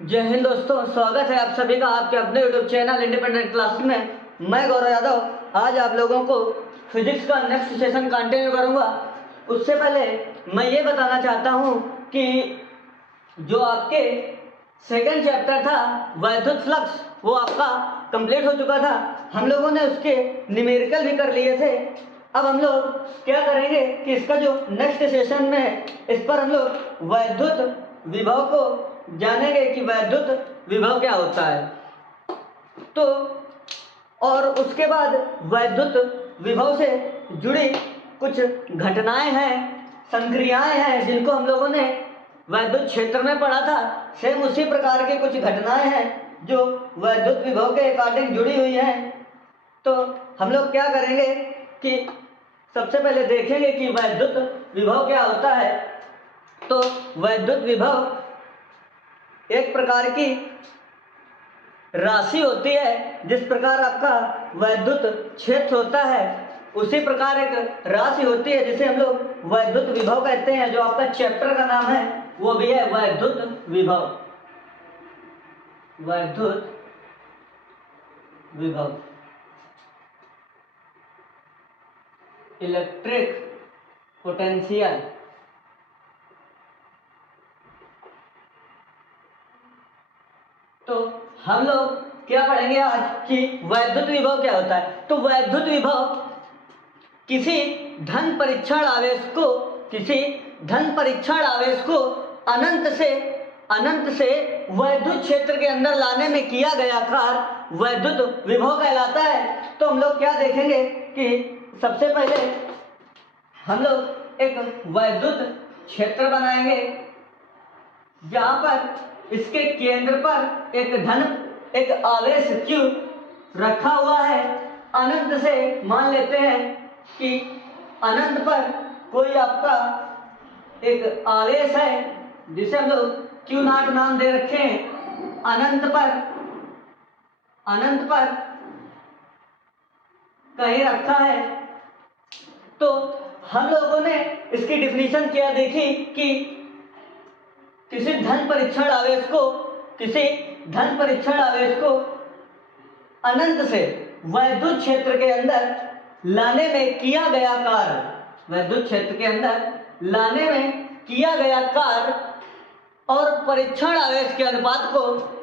जय हिंद दोस्तों, स्वागत है आप सभी का आपके अपने यूट्यूब चैनल इंडिपेंडेंट क्लास में। मैं गौरव यादव आज आप लोगों को फिजिक्स का नेक्स्ट सेशन कंटिन्यू करूंगा। उससे पहले मैं ये बताना चाहता हूं कि जो आपके सेकंड चैप्टर था वैद्युत फ्लक्स वो आपका कंप्लीट हो चुका था। हम लोगों ने उसके न्यूमेरिकल भी कर लिए थे। अब हम लोग क्या करेंगे कि इसका जो नेक्स्ट सेशन में है इस पर हम लोग वैद्युत विभव को जानेंगे कि वैद्युत विभव क्या होता है। तो और उसके बाद वैद्युत विभव से जुड़ी कुछ घटनाएं हैं, संक्रियाएं हैं जिनको हम लोगों ने वैद्युत क्षेत्र में पढ़ा था। सेम उसी प्रकार के कुछ घटनाएं हैं जो वैद्युत विभव के अकॉर्डिंग जुड़ी हुई हैं। तो हम लोग क्या करेंगे कि सबसे पहले देखेंगे कि वैद्युत विभव क्या होता है। तो वैद्युत विभव एक प्रकार की राशि होती है। जिस प्रकार आपका वैद्युत क्षेत्र होता है उसी प्रकार एक राशि होती है जिसे हम लोग वैद्युत विभव कहते हैं। जो आपका चैप्टर का नाम है वो भी है वैद्युत विभव। वैद्युत विभव, इलेक्ट्रिक पोटेंशियल। तो हम लोग क्या पढ़ेंगे आज कि वैद्युत विभव क्या होता है। तो वैद्युत विभव किसी धन परीक्षण आवेश को अनंत से वैद्युत क्षेत्र के अंदर लाने में किया गया कार्य वैद्युत विभव कहलाता है। तो हम लोग क्या देखेंगे कि सबसे पहले हम लोग एक वैद्युत क्षेत्र बनाएंगे जहां पर इसके केंद्र पर एक आवेश Q रखा हुआ है। अनंत से मान लेते हैं कि अनंत पर कोई आपका एक आवेश है जिसे हम लोग Q0 नाम दे रखे हैं। अनंत पर कहीं रखा है। तो हम लोगों ने इसकी डिफिनीशन क्या देखी कि किसी धन परीक्षण आवेश को अनंत से वैद्युत क्षेत्र के अंदर लाने में किया गया कार्य और परीक्षण आवेश के अनुपात को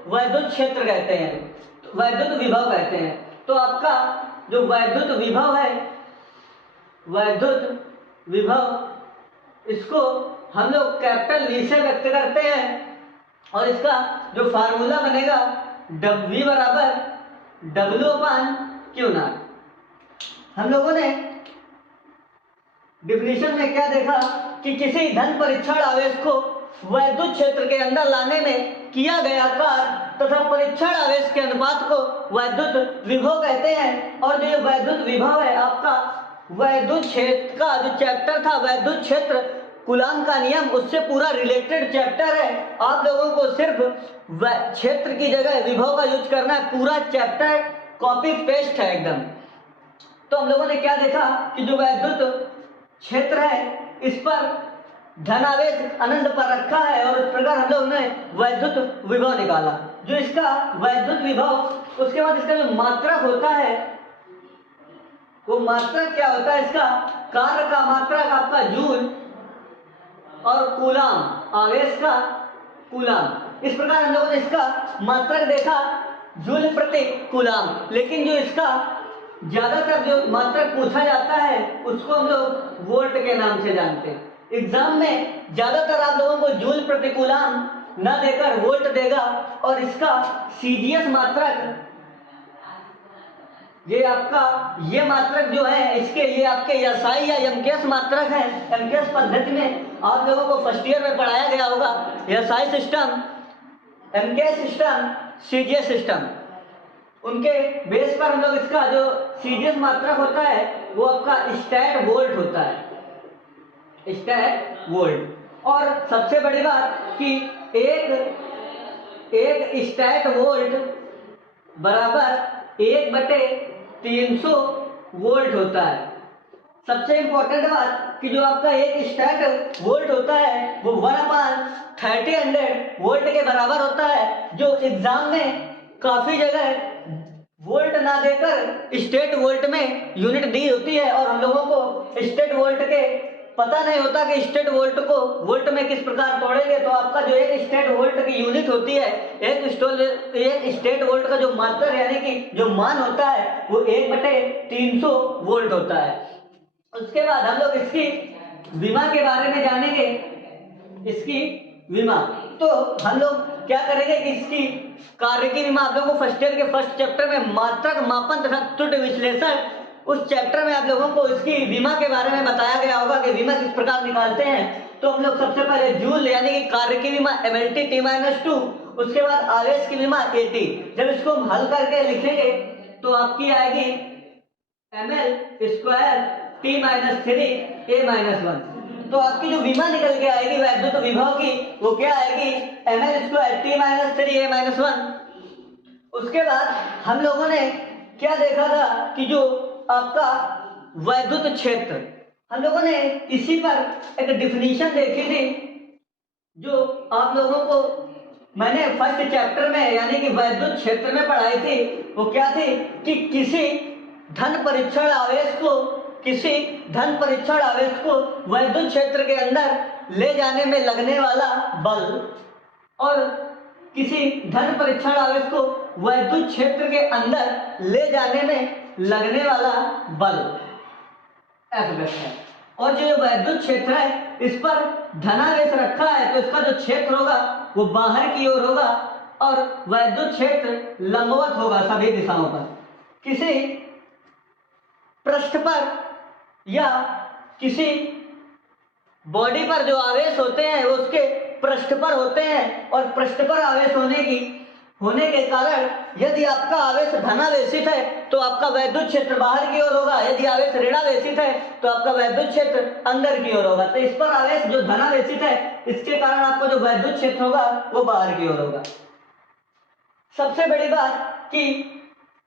वैद्युत क्षेत्र कहते हैं, वैद्युत विभव कहते हैं। तो आपका जो वैद्युत विभव इसको हम लोग कैपिटल V से व्यक्त करते हैं और इसका जो फार्मूला बनेगा V बराबर W/Q0। हम लोगों ने डिफिनीशन में क्या देखा कि किसी धन परीक्षण आवेश को वैद्युत क्षेत्र के अंदर लाने में किया गया कार्य तथा परीक्षण आवेश के अनुपात को वैद्युत विभव कहते हैं। और जो वैद्युत विभव है आपका वैद्युत क्षेत्र का जो चैप्टर था वैद्युत क्षेत्र कूलॉम का नियम उससे पूरा रिलेटेड चैप्टर है। आप लोगों को सिर्फ क्षेत्र की जगह विभव का यूज करना है। पूरा चैप्टर कॉपी पेस्ट है एकदम। तो हम लोगों ने क्या देखा कि जो वैद्युत क्षेत्र है इस पर धनावेश अनंत पर रखा है और इस प्रकार हम लोग ने वैद्युत विभव निकाला। जो इसका वैद्युत विभव उसके बाद इसका जो मात्रक होता है वो मात्रक क्या होता है, इसका कार्य का मात्रक आपका जूल और कूलॉम, आवेश का कूलॉम। इस प्रकार हम लोगों ने इसका मात्रक देखा जूल प्रति कूलॉम। लेकिन जो इसका ज्यादातर जो मात्रक पूछा जाता है उसको हम लोग वोल्ट के नाम से जानते हैं। एग्जाम में ज्यादातर आप लोगों को जूल प्रति कूलॉम न देकर वोल्ट देगा। और इसका सीजीएस मात्रक ये मात्रक जो है इसके ये आपके एसआई या एमकेएस मात्रक है। एमकेएस पद्धति में आप लोगों को फर्स्ट ईयर में पढ़ाया गया होगा SI system, MKS system, CGS system. उनके बेस पर हम लोग इसका जो सीजीएस मात्रक होता है वो आपका स्टैट वोल्ट होता है, स्टैट वोल्ट। और सबसे बड़ी बात कि एक स्टैट वोल्ट बराबर 1/300 वोल्ट होता है। सबसे इम्पोर्टेंट बात कि जो आपका एक स्टैट वोल्ट होता है वो 1/30 वोल्ट के बराबर होता है, जो एग्जाम में काफी जगह वोल्ट ना देकर स्टेट वोल्ट में यूनिट दी होती है, और हम लोगों को स्टेट वोल्ट के पता नहीं होता कि स्टेट वोल्ट को वोल्ट में किस प्रकार तोड़ेंगे। तो आपका जो एक स्टेट वोल्ट की यूनिट होती है, एक स्टेट वोल्ट का जो मात्रा यानी कि जो मान होता है वो 1/300 वोल्ट होता है। उसके बाद हम लोग इसकी विमा के बारे में जानेंगे। इसकी विमा तो हम लोग क्या करेंगे कि इसकी कार्य की विमा आप लोगों को फर्स्ट ईयर के फर्स्ट चैप्टर में मात्रक मापन तथा त्रुटि विश्लेषण, उस चैप्टर में आप लोगों को इसकी विमा के बारे में बताया गया होगा कि विमा किस प्रकार निकालते हैं। तो हम लोग सबसे पहले जूल यानी कि कार्य की विमा MLT T-2, उसके बाद आवेश की विमा AT। जब इसको हम हल करके लिखेंगे तो आपकी आएगी ml² T-3 A-1। तो आपकी जो विमा निकल के आएगी वैद्युत विभव की वो क्या आएगी ml² T-3 A-1। उसके बाद हम लोगों ने क्या देखा था कि जो आपका वैद्युत क्षेत्र, हम लोगों ने इसी पर एक डिफिनीशन देखी थी जो आप लोगों को मैंने फर्स्ट चैप्टर में यानी कि वैद्युत क्षेत्र में पढ़ाई थी। वो क्या थी कि किसी धन परीक्षण आवेश को वैद्युत क्षेत्र के अंदर ले जाने में लगने वाला बल और किसी धन परीक्षण आवेश को वैद्युत क्षेत्र के अंदर ले जाने में लगने वाला बल F है। और जो वैद्युत क्षेत्र है इस पर धनावेश रखा है तो इसका जो क्षेत्र होगा वो बाहर की ओर होगा और वैद्युत क्षेत्र लंबवत होगा सभी दिशाओं पर। किसी पृष्ठ पर या किसी बॉडी पर जो आवेश होते हैं वो उसके पृष्ठ पर होते हैं, और पृष्ठ पर आवेश होने के कारण यदि आपका आवेश धनावेशित है तो आपका वैद्युत क्षेत्र बाहर की ओर होगा, यदि आवेश ऋणावेशित है तो आपका वैद्युत क्षेत्र अंदर की ओर होगा। तो इस पर आवेश जो धनावेशित है इसके कारण आपका जो वैद्युत क्षेत्र होगा वो बाहर की ओर होगा। सबसे बड़ी बात कि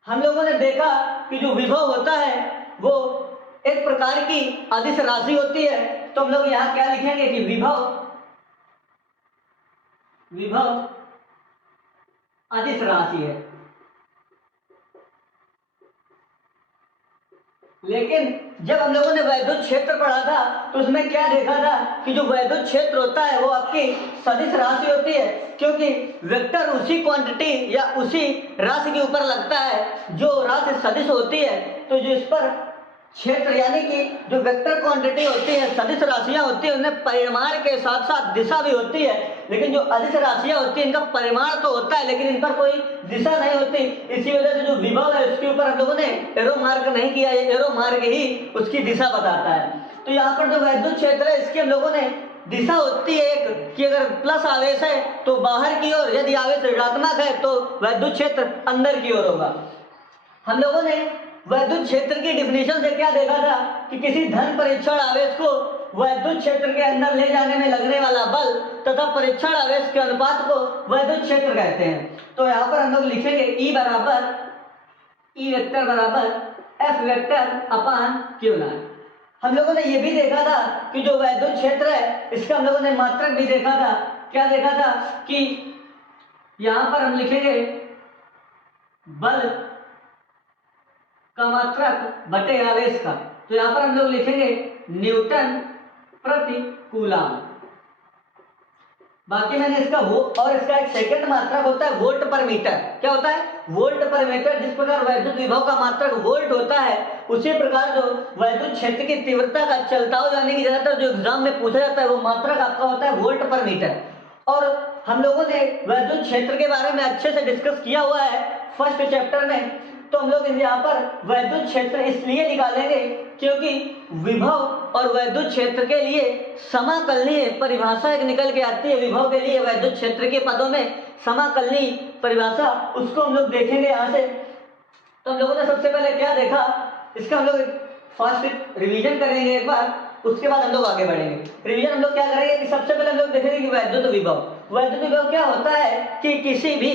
हम लोगों ने देखा कि जो विभव होता है वो एक प्रकार की अदिश राशि होती है। तो हम लोग यहाँ क्या लिखेंगे कि विभव अदिश राशि है। लेकिन जब हम लोगों ने वैद्युत क्षेत्र पढ़ा था तो उसमें क्या देखा था कि जो वैद्युत क्षेत्र होता है वो आपकी सदिश राशि होती है, क्योंकि वेक्टर उसी क्वांटिटी या उसी राशि के ऊपर लगता है जो राशि सदिश होती है। तो जो इस पर क्षेत्र यानी कि जो वेक्टर क्वांटिटी होती है, सदिश राशियां होती है, उनमें परिमाण के साथ साथ दिशा भी होती है। लेकिन जो अदिश राशियां होती है इनका परिमाण तो होता है लेकिन इन पर कोई दिशा नहीं होती। इसी वजह से जो विभव है उसके ऊपर हम लोगों ने एरो मार्क नहीं किया, ये एरो मार्क ही उसकी दिशा बताता है। तो यहाँ पर जो वैद्युत क्षेत्र है इसकी हम लोगों ने दिशा होती है एक कि अगर प्लस आवेश है तो बाहर की ओर, यदि आवेश ऋणात्मक है तो वैद्युत क्षेत्र अंदर की ओर होगा। हम लोगों ने वैद्युत क्षेत्र की डिफिनीशन से क्या देखा था कि किसी धन परीक्षण आवेश को वैद्युत क्षेत्र के अंदर ले जाने में लगने वाला बल तथा परीक्षण आवेश के अनुपात को वैद्युत क्षेत्र कहते हैं। तो यहाँ पर हम लोग लिखेंगे E वेक्टर बराबर F वेक्टर अपान Q0। हम लोगों ने ये भी देखा था कि जो वैद्युत क्षेत्र है इसका हम लोगों ने मात्रक भी देखा था। क्या देखा था कि यहाँ पर हम लिखेंगे बल का मात्रक बटे आवेश का। तो यहाँ पर हम लोग लिखेंगे न्यूटन प्रति कूलम। बाकी मैंने इसका और इसका एक सेकंड मात्रक होता है वोल्ट पर मीटर। क्या होता है? वोल्ट पर मीटर। जिस प्रकार वैद्युत विभव का मात्रक वोल्ट होता है उसी प्रकार जो वैद्युत क्षेत्र की तीव्रता का चलताव यानी कि ज्यादातर जो एग्जाम में पूछा जाता है वो मात्रक आपका होता है वोल्ट पर मीटर। और हम लोगों ने वैद्युत क्षेत्र के बारे में अच्छे से डिस्कस किया हुआ है फर्स्ट चैप्टर में। तो हम लोग यहाँ पर वैद्युत क्षेत्र इसलिए निकालेंगे क्योंकि विभव और वैद्युत क्षेत्र के लिए समाकलनीय परिभाषा एक निकल के आती है। विभव के लिए वैद्युत क्षेत्र के पदों में समाकलनीय परिभाषा, उसको हम लोग देखेंगे यहाँ से। तो हम लोगों ने सबसे पहले क्या देखा, इसका हम लोग फास्ट रिवीजन करेंगे एक बार, उसके बाद हम लोग आगे बढ़ेंगे। रिवीजन हम लोग क्या करेंगे कि सबसे पहले हम लोग देखेंगे कि वैद्युत विभव क्या होता है कि किसी भी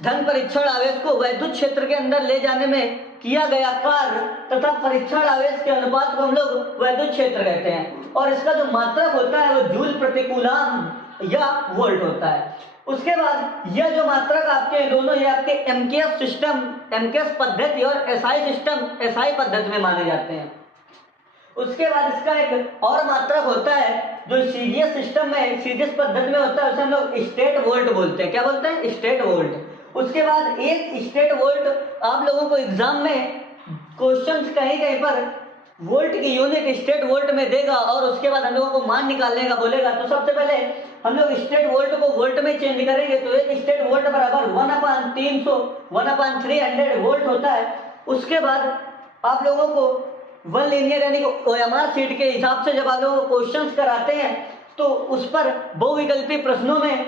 धन परीक्षण आवेश को वैद्युत क्षेत्र के अंदर ले जाने में किया गया कार्य तथा परीक्षण आवेश के अनुपात को हम लोग वैद्युत क्षेत्र कहते हैं। और इसका जो मात्रक होता है वो जूल प्रति कूलम या वोल्ट होता है। उसके बाद यह जो मात्रक आपके दोनों ये आपके एमकेएस सिस्टम, एमकेएस पद्धति और एसआई सिस्टम, एसआई पद्धति में माने जाते हैं। उसके बाद इसका एक और मात्रक होता है जो सीजीएस सिस्टम में, सीजीएस पद्धति में होता है, उसे हम लोग स्टेट वोल्ट बोलते हैं। क्या बोलते हैं? State volt. उसके बाद एक स्टेट वोल्ट आप लोगों को एग्जाम में क्वेश्चंस कहीं कहीं पर वोल्ट की यूनिट स्टेट वोल्ट में देगा और उसके बाद हम लोगों को मान निकालने का बोलेगा। तो सबसे पहले हम लोग स्टेट वोल्ट को वोल्ट में चेंज करेंगे। तो एक स्टेट वोल्ट बराबर 1/300 1/300 वोल्ट होता है। उसके बाद आप लोगों को वन लीनियर यानी ओएमआर सीट के हिसाब से जब आप लोगों को क्वेश्चंस कराते हैं तो उस पर बहुविकल्पी प्रश्नों में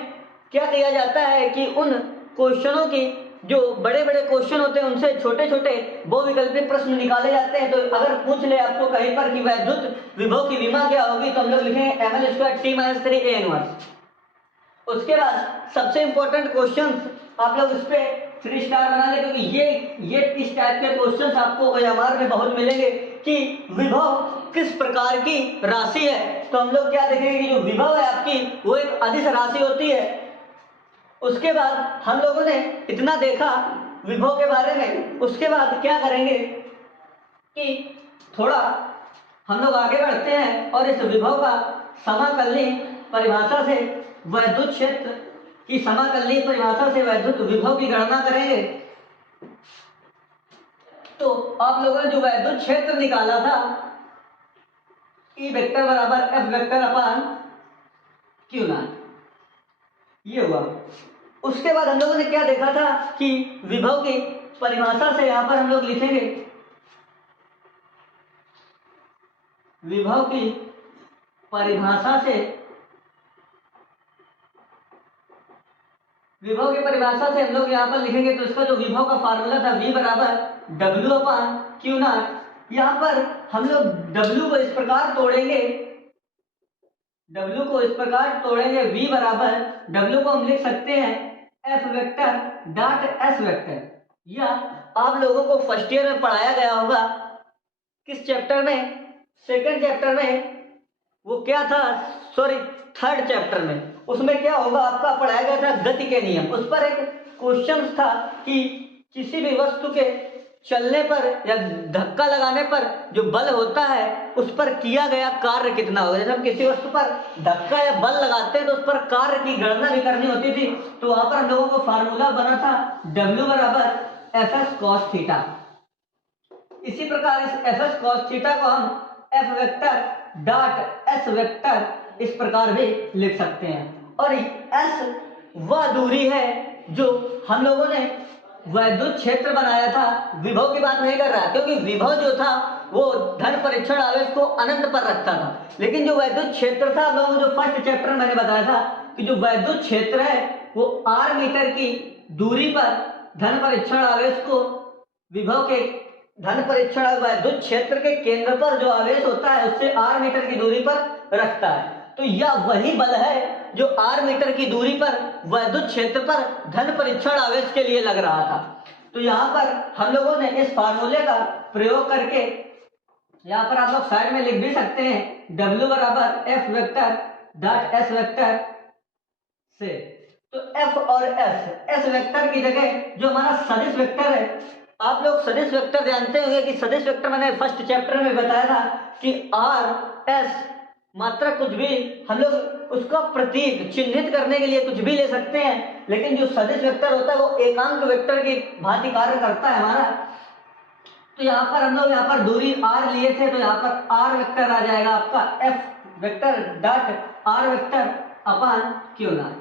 क्या किया जाता है कि उन क्वेश्चनों की जो बड़े बड़े क्वेश्चन होते हैं उनसे छोटे छोटे बहुविकल्पी प्रश्न निकाले जाते हैं। तो अगर पूछ ले आपको कहीं पर कि वैद्युत विभव की विमा क्या होगी तो हम लोग लिखेंगे ml²T-3A-1। उसके बाद सबसे इंपॉर्टेंट क्वेश्चन आप लोग इस पे 3 स्टार बना ले, क्योंकि ये इस टाइप के क्वेश्चंस आपको ओएमआर में बहुत मिलेंगे कि विभव किस प्रकार की राशि है। तो हम लोग क्या देखेंगे कि जो विभव है आपकी वो एक अदिश राशि होती है। उसके बाद हम लोगों ने इतना देखा विभव के बारे में। उसके बाद क्या करेंगे कि थोड़ा हम लोग आगे बढ़ते हैं और इस विभव का समाकलनीय परिभाषा से वैद्युत क्षेत्र की समाकलनीय परिभाषा से वैद्युत विभव की गणना करेंगे। तो आप लोगों ने जो वैद्युत क्षेत्र निकाला था E वेक्टर बराबर F vector upon Q not, ये हुआ। उसके बाद हम लोगों ने क्या देखा था कि विभव की परिभाषा से यहां पर हम लोग लिखेंगे विभव की परिभाषा से, विभव की परिभाषा से हम लोग यहां पर लिखेंगे। तो इसका जो विभव का फार्मूला था V बराबर W अपान Q नॉट। यहां पर हम लोग W को इस प्रकार तोड़ेंगे, W को इस प्रकार तोड़ेंगे, V बराबर W को हम लिख सकते हैं F vector dot S vector. यह आप लोगों को फर्स्ट ईयर में पढ़ाया गया होगा। किस चैप्टर में? सेकंड चैप्टर में। वो क्या था, सॉरी थर्ड चैप्टर में। उसमें क्या होगा आपका पढ़ाया गया था गति के नियम। उस पर एक क्वेश्चन था कि किसी भी वस्तु के चलने पर या धक्का लगाने पर जो बल होता है उस पर किया गया कार्य कितना होगा। जैसे हम किसी वस्तु पर धक्का या बल लगाते हैं तो उस पर कार्य की गणना भी करनी होती थी। तो वहां पर हम लोगों को फार्मूला बना था W बराबर Fs cos थीटा। इसी प्रकार इस Fs cos थीटा को हम F vector dot S vector इस प्रकार भी लिख सकते हैं। और S वह दूरी है जो हम लोगों ने वैद्युत क्षेत्र बनाया था। विभव की बात नहीं कर रहा, क्योंकि विभव जो था वो धन परीक्षण आवेश को अनंत पर रखता था। लेकिन जो वैद्युत क्षेत्र था, हम लोगों को जो फर्स्ट चैप्टर में मैंने बताया था कि जो वैद्युत क्षेत्र है वो r मीटर की दूरी पर धन परीक्षण आवेश को विभव के धन परीक्षण वैद्युत क्षेत्र के केंद्र पर जो आवेश होता है उससे r मीटर की दूरी पर रखता है। तो यह वही बल है जो r मीटर की दूरी पर वैद्युत क्षेत्र पर धन परीक्षण आवेश के लिए लग रहा था। तो यहाँ पर हम लोगों ने इस फार्मूले का प्रयोग करके, यहाँ पर आप लोग साइड में लिख भी सकते हैं W बराबर F vector dot S vector से। तो F और S वेक्टर की जगह जो हमारा सदिश वेक्टर है, आप लोग सदिश वेक्टर जानते होंगे कि सदिश वेक्टर मैंने फर्स्ट चैप्टर में बताया था कि R S मात्रा कुछ भी हम लोग उसका प्रतीक चिन्हित करने के लिए कुछ भी ले सकते हैं। लेकिन जो सदिश वेक्टर होता है वो एकांक वेक्टर की भांति कार्य करता है हमारा। तो यहाँ पर हम लोग यहाँ पर दूरी r लिए थे, तो यहाँ पर r वेक्टर आ जाएगा आपका F vector dot r vector upon Q not.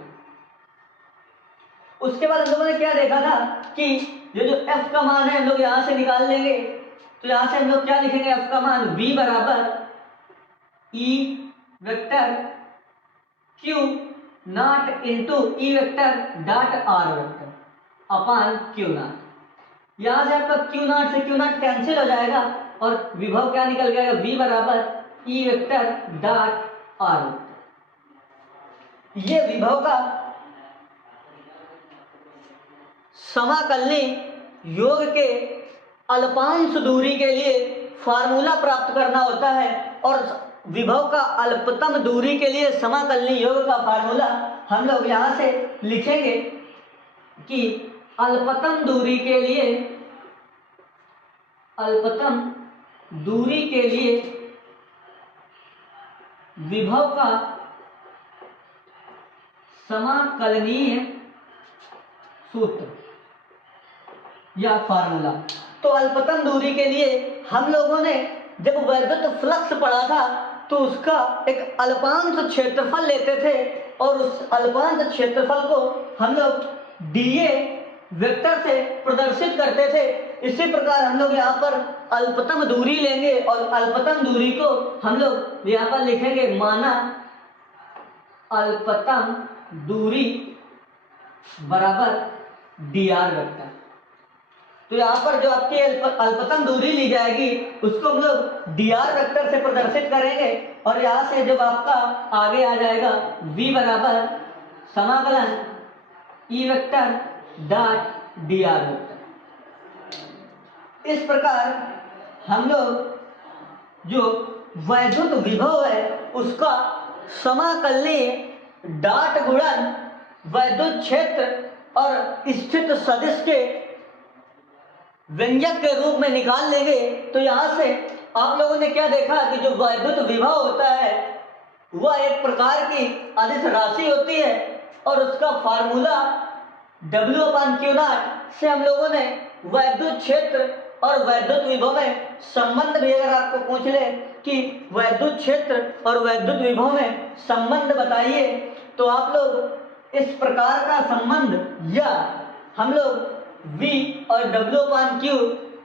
उसके बाद हम लोगों ने क्या देखा था कि ये जो F का मान है हम लोग यहाँ से निकाल लेंगे। तो यहाँ से हम लोग क्या लिखेंगे, F का मान V बराबर E vector Q not into E vector dot R vector upon Q not. यहाँ से आपका Q नॉट से Q नॉट कैंसिल हो जाएगा और विभव क्या निकल जाएगा, V बराबर E vector dot R vector. ये विभव का समाकलनी योग के अल्पांश दूरी के लिए फार्मूला प्राप्त करना होता है और विभव का अल्पतम दूरी के लिए समाकलनीय योग का फार्मूला हम लोग यहाँ से लिखेंगे कि अल्पतम दूरी के लिए विभव का समाकलनीय सूत्र या फार्मूला। तो अल्पतम दूरी के लिए हम लोगों ने जब वैद्युत फ्लक्स पढ़ा था तो उसका एक अल्पांश क्षेत्रफल लेते थे और उस अल्पांश क्षेत्रफल को हम लोग dA वेक्टर से प्रदर्शित करते थे। इसी प्रकार हम लोग यहाँ पर अल्पतम दूरी लेंगे और अल्पतम दूरी को हम लोग यहाँ पर लिखेंगे माना अल्पतम दूरी बराबर dr वेक्टर। तो यहाँ पर जो आपकी अल्पतम दूरी ली जाएगी उसको हम लोग dr वेक्टर से प्रदर्शित करेंगे और यहाँ से जब आपका आगे आ जाएगा v बराबर समाकलन E vector dot dr vector. इस प्रकार हम लोग जो वैद्युत विभव है उसका समाकलनीय डॉट गुणन वैद्युत क्षेत्र और स्थित सदिश के व्यंजक के रूप में निकाल लेंगे। तो यहाँ से आप लोगों ने क्या देखा कि जो वैद्युत विभव होता है वह एक प्रकार की अदिश राशि होती है और उसका फार्मूला W/Q0 से हम लोगों ने वैद्युत क्षेत्र और वैद्युत विभव में संबंध भी अगर आपको पूछ ले कि वैद्युत क्षेत्र और वैद्युत विभव में संबंध बताइए तो आप लोग इस प्रकार का संबंध या हम लोग V और W/Q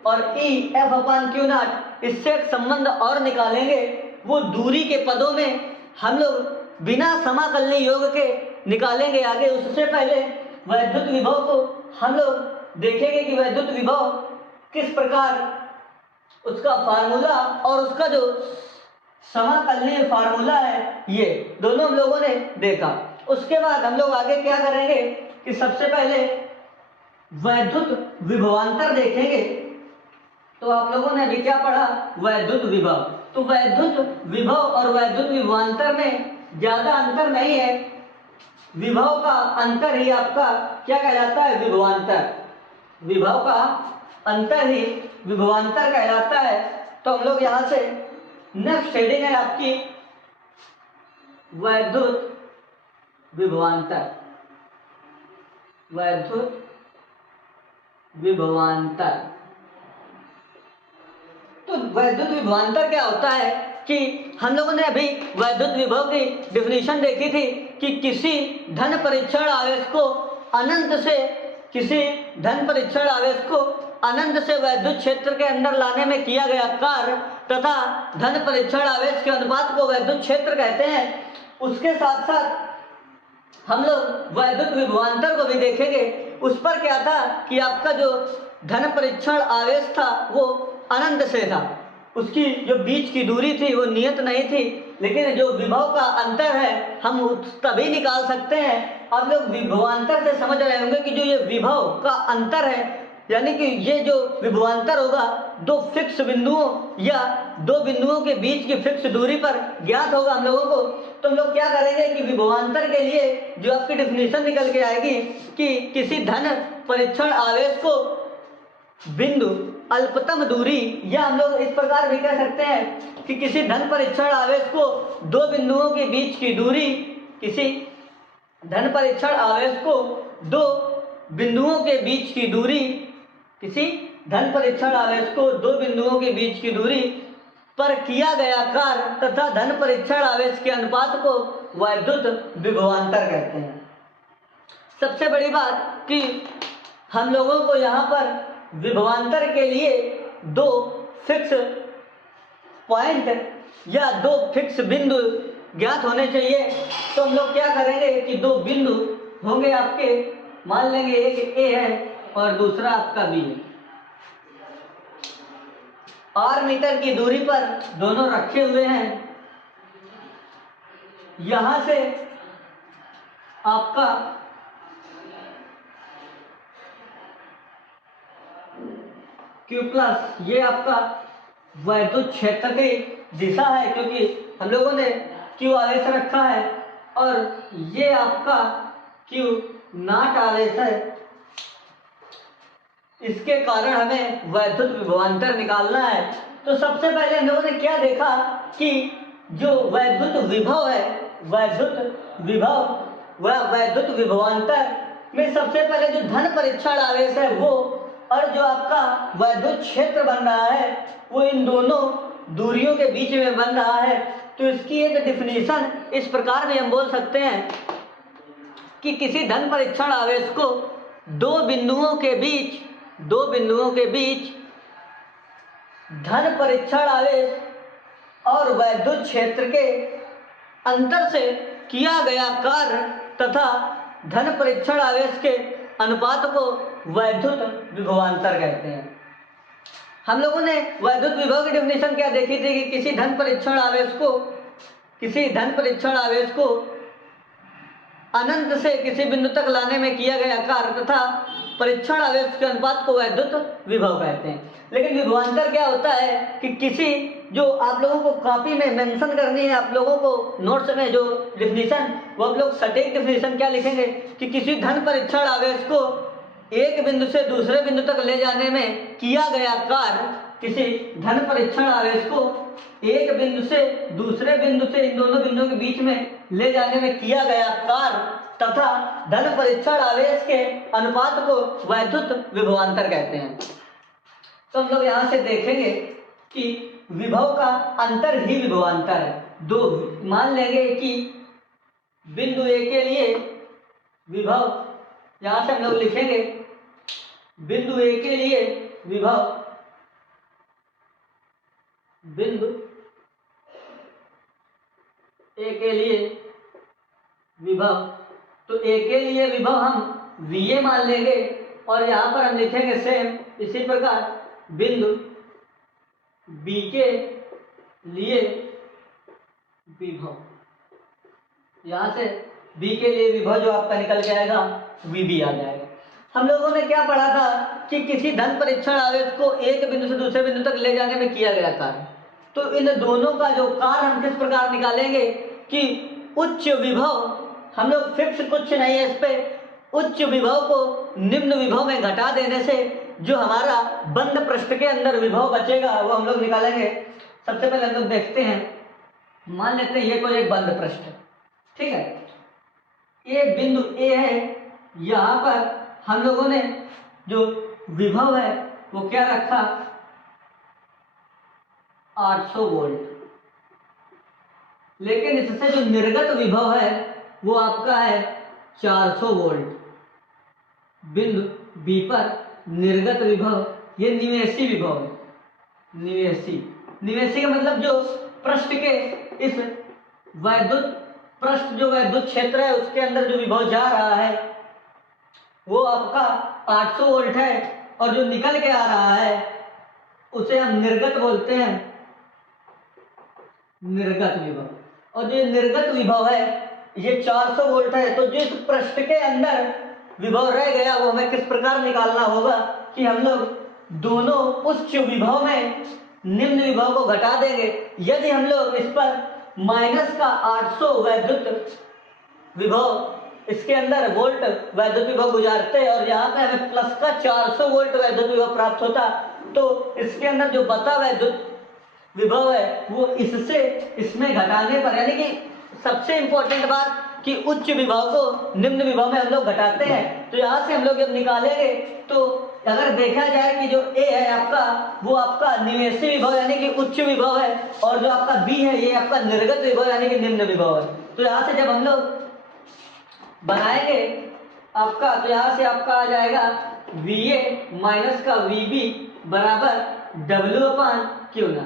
और E F/Q0 इससे एक संबंध और निकालेंगे। वो दूरी के पदों में हम लोग बिना समाकलनीय योग के निकालेंगे आगे। उससे पहले वैद्युत विभव को हम लोग देखेंगे कि वैद्युत विभव किस प्रकार उसका फार्मूला और उसका जो समाकलनीय फार्मूला है ये दोनों हम लोगों ने देखा। उसके बाद हम लोग आगे क्या करेंगे कि सबसे पहले वैद्युत विभवांतर देखेंगे। तो आप लोगों ने अभी क्या पढ़ा, वैद्युत विभव। तो वैद्युत विभव और वैद्युत विभवांतर में ज्यादा अंतर नहीं है। विभव का अंतर ही आपका क्या कहलाता है, विभवांतर। विभव का अंतर ही विभवांतर कहलाता है। तो हम लोग यहां से नेक्स्ट हेडिंग है आपकी वैद्युत विभवांतर। वैद्युत विभवांतर। तो वैद्युत विभवांतर क्या होता है कि हम लोगों ने अभी वैद्युत विभव की डेफिनेशन देखी थी कि किसी धन परीक्षण आवेश को अनंत से वैद्युत क्षेत्र के अंदर लाने में किया गया कार्य तथा धन परीक्षण आवेश के अनुपात को वैद्युत क्षेत्र कहते हैं। उसके साथ साथ हम लोग वैद्युत विभवांतर को भी देखेंगे। उस पर क्या था कि आपका जो धन परीक्षण आवेश था वो अनंत से था, उसकी जो बीच की दूरी थी वो नियत नहीं थी, लेकिन जो विभव का अंतर है हम तभी निकाल सकते हैं। आप लोग विभवांतर से समझ रहे होंगे कि जो ये विभव का अंतर है यानी कि ये जो विभवांतर होगा दो फिक्स बिंदुओं या दो बिंदुओं के बीच की फिक्स दूरी पर ज्ञात होगा हम लोगों को। तो हम लोग क्या करेंगे कि विभवांतर के लिए जो आपकी डेफिनेशन निकल के आएगी कि किसी धन परीक्षण आवेश को बिंदु अल्पतम दूरी, या हम लोग इस प्रकार भी कह सकते हैं कि किसी धन परीक्षण आवेश को दो बिंदुओं के बीच की दूरी, किसी धन परीक्षण आवेश को दो बिंदुओं के बीच की दूरी, किसी धन परीक्षण आवेश को दो बिंदुओं के बीच की दूरी पर किया गया कार्य तथा धन परीक्षण आवेश के अनुपात को वैद्युत विभवांतर कहते हैं। सबसे बड़ी बात कि हम लोगों को यहाँ पर विभवांतर के लिए दो फिक्स पॉइंट या दो फिक्स बिंदु ज्ञात होने चाहिए। तो हम लोग क्या करेंगे कि दो बिंदु होंगे आपके, मान लेंगे एक ए है और दूसरा आपका बी है। आर मीटर की दूरी पर दोनों रखे हुए हैं। यहां से आपका Q प्लस ये आपका वैद्युत क्षेत्र की दिशा है, क्योंकि हम लोगों ने Q आवेश रखा है और ये आपका Q नॉट आवेश है। इसके कारण हमें वैद्युत विभवांतर निकालना है। तो सबसे पहले हम लोगों ने क्या देखा कि जो वैद्युत विभव है, वैद्युत विभव व वैद्युत विभवांतर में सबसे पहले जो धन परीक्षण आवेश है वो, और जो आपका वैद्युत क्षेत्र बन रहा है वो इन दोनों दूरियों के बीच में बन रहा है। तो इसकी एक डिफिनीशन इस प्रकार भी हम बोल सकते हैं कि किसी धन परीक्षण आवेश को दो बिंदुओं के बीच धन परीक्षण आवेश और वैद्युत क्षेत्र के अंतर से किया गया कार्य तथा धन परीक्षण आवेश के अनुपात को वैद्युत विभवांतर कहते हैं। हम लोगों ने वैद्युत विभव की डेफिनेशन क्या देखी थी कि किसी धन परीक्षण आवेश को अनंत से किसी बिंदु तक लाने में किया गया कार्य तथा परीक्षण आवेश के अनुपात को वैद्युत विभव कहते हैं। लेकिन विभवांतर क्या होता है कि किसी, जो आप लोगों को कॉपी में मेंशन करनी है, आप लोगों को नोट्स में जो डिफिनीशन, वो आप लोग सटीक डिफिनीशन क्या लिखेंगे कि किसी धन परीक्षण आवेश को एक बिंदु से दूसरे बिंदु तक ले जाने में किया गया कार्य, किसी धन परीक्षण आवेश को एक बिंदु से दूसरे बिंदु से इन दोनों बिंदुओं के बीच में ले जाने में किया गया कार्य तथा धन परीक्षण आवेश के अनुपात को वैद्युत विभवांतर कहते हैं। तो हम लोग यहाँ से देखेंगे कि विभव का अंतर ही विभवांतर है। दो मान लेंगे कि बिंदु ए के लिए विभव, यहाँ से हम लोग लिखेंगे बिंदु ए के लिए विभव, बिंदु ए के लिए विभव, तो ए के लिए विभव हम VA मान लेंगे और यहाँ पर हम लिखेंगे सेम इसी प्रकार बिंदु B के लिए विभव, यहाँ से B के लिए विभव जो आपका निकल के आएगा VB आ जाएगा। हम लोगों ने क्या पढ़ा था कि किसी धन परीक्षण आवेश को एक बिंदु से दूसरे बिंदु तक ले जाने में किया गया कार्य। तो इन दोनों का जो कार्य हम किस प्रकार निकालेंगे कि उच्च विभव, हम लोग फिक्स कुछ नहीं है इस पे, उच्च विभव को निम्न विभव में घटा देने से जो हमारा बंद पृष्ठ के अंदर विभव बचेगा वो हम लोग निकालेंगे। सबसे पहले हम लोग देखते हैं, मान लेते हैं ये कोई एक बंद पृष्ठ, ठीक है, ये बिंदु ए है, यहाँ पर हम लोगों ने जो विभव है वो क्या रखा 800 वोल्ट, लेकिन इससे जो निर्गत विभव है वो आपका है 400 वोल्ट। बिंदु बी पर निर्गत विभव ये निवेशी विभव है, निवेशी का मतलब जो पृष्ठ के इस वैद्युत पृष्ठ, जो वैद्युत क्षेत्र है उसके अंदर जो विभव जा रहा है वो आपका 800 वोल्ट है, और जो निकल के आ रहा है उसे हम निर्गत बोलते हैं, निर्गत विभव। और जो निर्गत विभव है ये 400 वोल्ट है। तो जिस पृष्ठ के अंदर विभव रह गया वो हमें किस प्रकार निकालना होगा कि हम लोग दोनों उच्च विभव में निम्न विभव को घटा देंगे। यदि हम लोग इस पर माइनस का 800 वैद्युत विभव, इसके अंदर वोल्ट वैद्युत विभव गुजारते और यहाँ पे हमें प्लस का 400 वोल्ट वैद्युत विभव प्राप्त होता, तो इसके अंदर जो बचा वैद्युत विभव है वो इससे इसमें घटाने पर, यानी कि सबसे इंपॉर्टेंट बात कि उच्च विभव को निम्न विभव में हम लोग घटाते हैं। तो यहाँ से हम लोग जब निकालेंगे तो अगर देखा जाए कि जो ए है आपका वो आपका निवेशी विभव यानी कि उच्च विभव है, और जो आपका बी है ये आपका निर्गत विभव यानी कि निम्न विभव है। तो यहाँ से जब हम लोग बनाएंगे आपका, तो यहाँ से आपका आ जाएगा VA माइनस का VB बराबर W/Q0।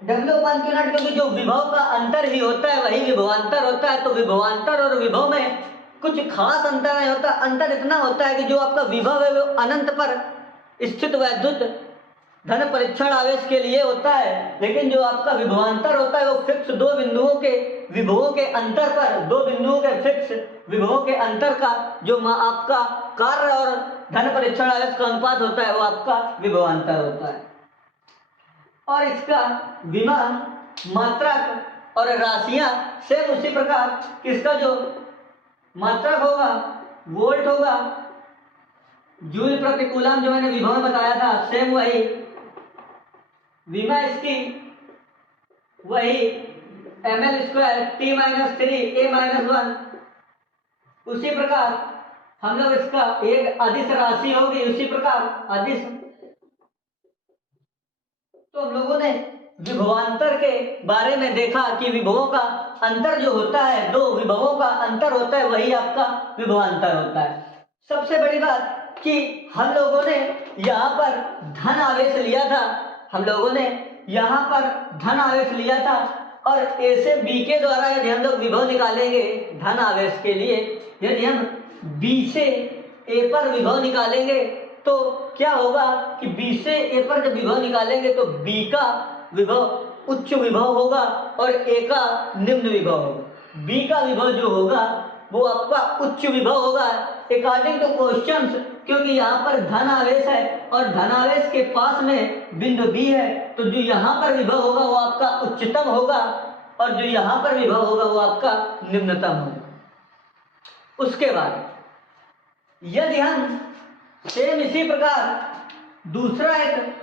W/Q0 क्योंकि जो विभव का अंतर ही होता है वही विभवांतर होता है। तो विभवांतर और विभव में कुछ खास अंतर नहीं होता। अंतर इतना होता है कि जो आपका विभव है वो अनंत पर स्थित वैद्युत धन परीक्षण आवेश के लिए होता है, लेकिन जो आपका विभवांतर होता है वो फिक्स दो बिंदुओं के विभवों के अंतर पर, दो बिंदुओं के फिक्स विभवों के अंतर का जो आपका कार्य और धन परीक्षण आवेश का अनुपात होता है वो आपका विभवांतर होता है। और इसका विमान, मात्रक और राशियां सेम उसी प्रकार, किसका जो मात्रक होगा वोल्ट होगा, जूल प्रति कूलम जो मैंने विभव में बताया था सेम वही, विमा इसकी वही ml² T-3 A-1। उसी प्रकार हम लोग इसका एक अदिश राशि होगी, उसी प्रकार अदिश। तो हम लोगों ने विभवांतर के बारे में देखा कि विभवों का अंतर जो होता है, दो विभवों का अंतर होता है, वही आपका विभवांतर होता है। सबसे बड़ी बात कि हम लोगों ने यहाँ पर धन आवेश लिया था, हम लोगों ने यहाँ पर धन आवेश लिया था, और ए से बी के द्वारा यदि हम लोग विभव निकालेंगे धन आवेश के लिए, यदि हम बी से ए पर विभव निकालेंगे तो क्या होगा कि बी से ए पर जब विभव निकालेंगे तो बी का विभव उच्च विभव होगा और ए का निम्न विभव होगा। बी का विभव जो होगा वो आपका उच्च विभव होगा अकॉर्डिंग टू क्वेश्चंस, क्योंकि यहाँ पर धन आवेश है और धन आवेश के पास में बिंदु बी है, तो जो यहाँ पर विभव होगा वो आपका उच्चतम होगा और जो यहाँ पर विभव होगा वो आपका निम्नतम होगा। उसके बाद यदि हम सेम इसी प्रकार दूसरा एक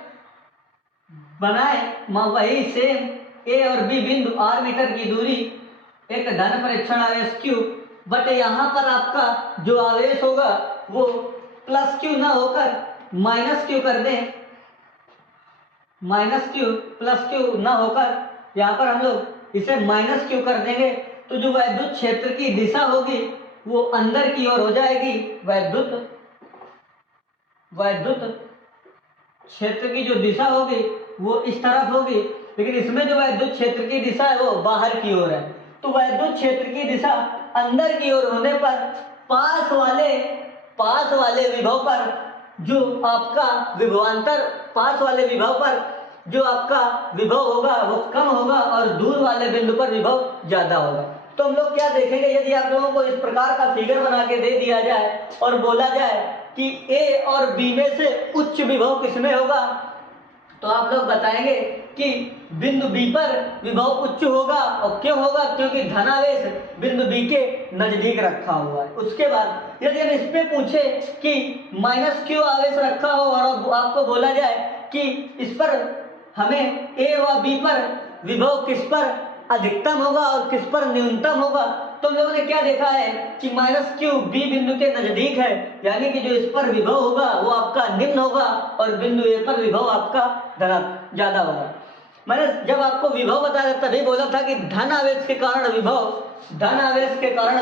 बनाए, वही सेम ए और बी बिंदु r मीटर की दूरी, एक धन परीक्षण आवेश Q, बट यहाँ पर आपका जो आवेश होगा वो प्लस Q ना होकर माइनस Q कर दें, माइनस Q प्लस Q ना होकर यहाँ पर हम लोग इसे माइनस Q कर देंगे, तो जो वैद्युत क्षेत्र की दिशा होगी वो अंदर की ओर हो जाएगी। वैद्युत क्षेत्र की जो दिशा होगी वो इस तरफ होगी, लेकिन इसमें जो वैद्युत क्षेत्र की दिशा है वो बाहर की ओर है। तो वैद्युत क्षेत्र की दिशा अंदर की ओर होने पर पास वाले विभव पर जो आपका विभवांतर, पास वाले विभव पर जो आपका विभव होगा वो कम होगा और दूर वाले बिंदु पर विभव ज्यादा होगा। तो हम लोग क्या देखेंगे, यदि आप लोगों को इस प्रकार का फिगर बना के दे दिया जाए और बोला जाए कि ए और बी में से उच्च विभव किसमें होगा, तो आप लोग बताएंगे कि बिंदु बी पर विभव उच्च होगा। और क्यों होगा, क्योंकि धनावेश बिंदु बी के नजदीक रखा हुआ है। उसके बाद यदि हम इस पे पूछे कि माइनस क्यू आवेश रखा हो और आपको बोला जाए कि इस पर हमें ए व बी पर विभव किस पर अधिकतम होगा और किस पर न्यूनतम होगा, तो हम लोगों ने क्या देखा है कि माइनस क्यू बी बिंदु के नजदीक है, यानी कि जो इस पर विभव होगा वो आपका निम्न होगा और बिंदु ए पर विभव आपका धनात्मक ज्यादा होगा। मैंने जब आपको विभव बताया तभी बोला था कि धन आवेश के कारण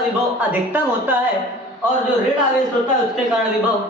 विभव अधिकतम होता है और जो ऋण आवेश होता है उसके कारण विभव